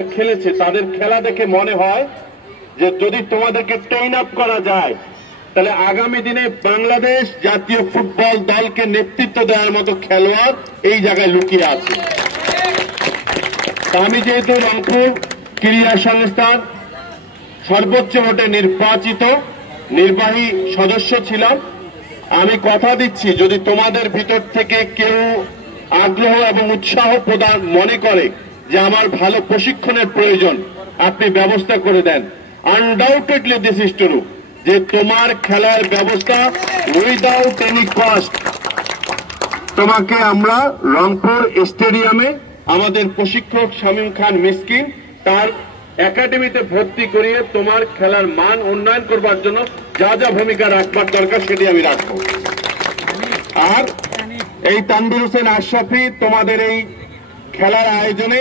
খেলেছে তাদের খেলা দেখে মনে হয় যে যদি তোমাদেরকে ট্রেন আপ করা যায় তাহলে আগামী দিনে বাংলাদেশ জাতীয় ফুটবল দলকে নেতৃত্ব দেওয়ার মতো খেলোয়াড় এই জায়গায় লুকিয়ে আছে। আমি যেহেতু রংপুর ক্রীড়া সংস্থার সর্বোচ্চ ভোটে নির্বাচিত নির্বাহী সদস্য ছিলাম, আমি কথা দিচ্ছি যদি তোমাদের ভিতর থেকে কেউ আগ্রহ এবং উৎসাহ প্রদান মনে করে যে আমার ভালো প্রশিক্ষণের প্রয়োজন, আপনি ব্যবস্থা করে দেন। আনডাউটেডলি দিস ইজ ট্রু যে তোমার খেলার ব্যবস্থা উইদাউট এনি কস্ট তোমাকে আমরা রংপুর স্টেডিয়ামে আমাদের প্রশিক্ষক শামীম খান মিসকিন তার একাডেমিতে ভর্তি করিয়ে তোমার খেলার মান উন্নয়ন করবার জন্য যা যা ভূমিকা রাখবার দরকার সেটি আমি রাখবো। আর এই তানভীর হোসেন আশরাফি তোমাদের এই খেলার আয়োজনে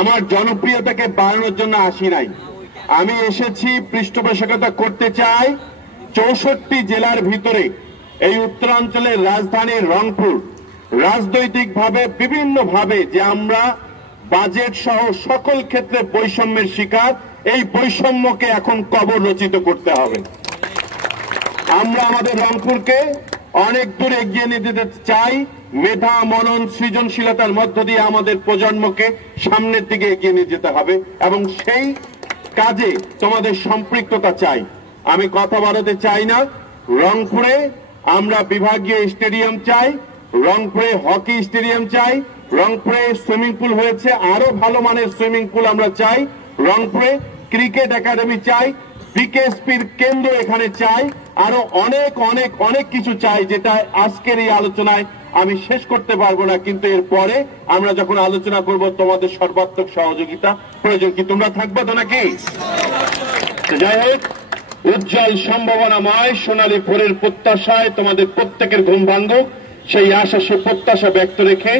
আমার জনপ্রিয়তাকে বাড়ানোর জন্য আসি নাই, আমি এসেছি পৃষ্ঠপোষকতা করতে চাই 64 জেলার ভিতরে এই উত্তরাঞ্চলের রাজধানী রংপুর রাজনৈতিকভাবে বিভিন্নভাবে যে আমরা বাজেট সহ সকল ক্ষেত্রে বৈষম্যের শিকার, এই বৈষম্যকে এখন কবর রচিত করতে হবে। আমরা আমাদের রংপুরকে অনেক দূর এগিয়ে নিয়ে যেতে চাই, মেধা মনন সৃজনশীলতার মধ্য দিয়ে আমাদের প্রজন্মকে সামনের দিকে এগিয়ে নিয়ে যেতে হবে এবং সেই কাজে তোমাদের সম্পৃক্ততা চাই। আমি কথা বাড়াতে চাই না, রংপুরে আমরা বিভাগীয় স্টেডিয়াম চাই, রংপুরে হকি স্টেডিয়াম চাই, রংপুরে সুইমিং পুল হয়েছে, আরো ভালো মানের সুইমিং পুল আমরা চাই, রংপুরে ক্রিকেট একাডেমি চাই, বিকেএসপির কেন্দ্র এখানে চাই, আরো অনেক অনেক অনেক কিছু চাই যেটা আজকের এই আলোচনায় আমি শেষ করতে পারবো না, কিন্তু এরপরে আমরা যখন আলোচনা করব তোমাদের সর্বাত্মক সহযোগিতা প্রয়োজন। কি তোমরা থাকবে তো নাকি? যাই হোক, উজ্জ্বল সম্ভাবনাময় সোনালী ভোরের প্রত্যাশায় তোমাদের প্রত্যেকের ঘুম ভাঙুক সেই আশা সে প্রত্যাশা ব্যক্ত রেখে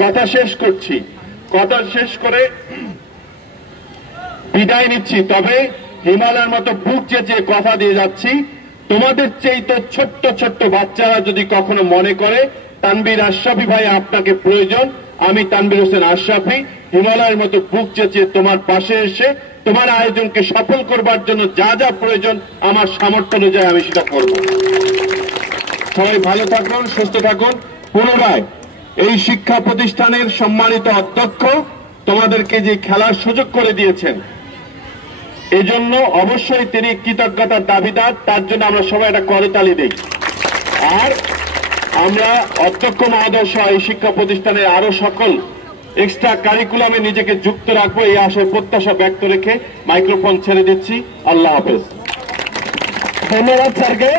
কথা শেষ করছি। কথা শেষ করে বিদায় নিচ্ছি, তবে হিমালয়ের মতো বুক চেঁচিয়ে কথা দিয়ে যাচ্ছি, তোমাদের চেয়ে তো ছোট্ট ছোট্ট বাচ্চারা যদি কখনো মনে করে তানভীর আশরাফি ভাই আপনাকে প্রয়োজন, আমি তানভীর হোসেন আশরাফি হিমালয়ের মতো বুক চেঁচিয়ে তোমার পাশে এসে তোমার আয়োজনকে সফল করবার জন্য যা যা প্রয়োজন আমার সামর্থ্য অনুযায়ী আমি সেটা করব। সবাই ভালো থাকুন, সুস্থ থাকুন। পুনরায় এই শিক্ষা প্রতিষ্ঠানের সম্মানিত অধ্যক্ষ তোমাদেরকে যে খেলার সুযোগ করে দিয়েছেন এজন্য অবশ্যই তিনি কৃতজ্ঞতার দাবিদার, তার জন্য আমরা সবাই একটা করতালি দেই। আর আমরা অধ্যক্ষ মহোদয় সহ এই শিক্ষা প্রতিষ্ঠানের আরো সকল এক্সট্রা কারিকুলামে নিজেকে যুক্ত রাখবো এই আশায় প্রত্যাশা ব্যক্ত রেখে মাইক্রোফোন ছেড়ে দিচ্ছি। আল্লাহ হাফেজ। ধন্যবাদ স্যারকে।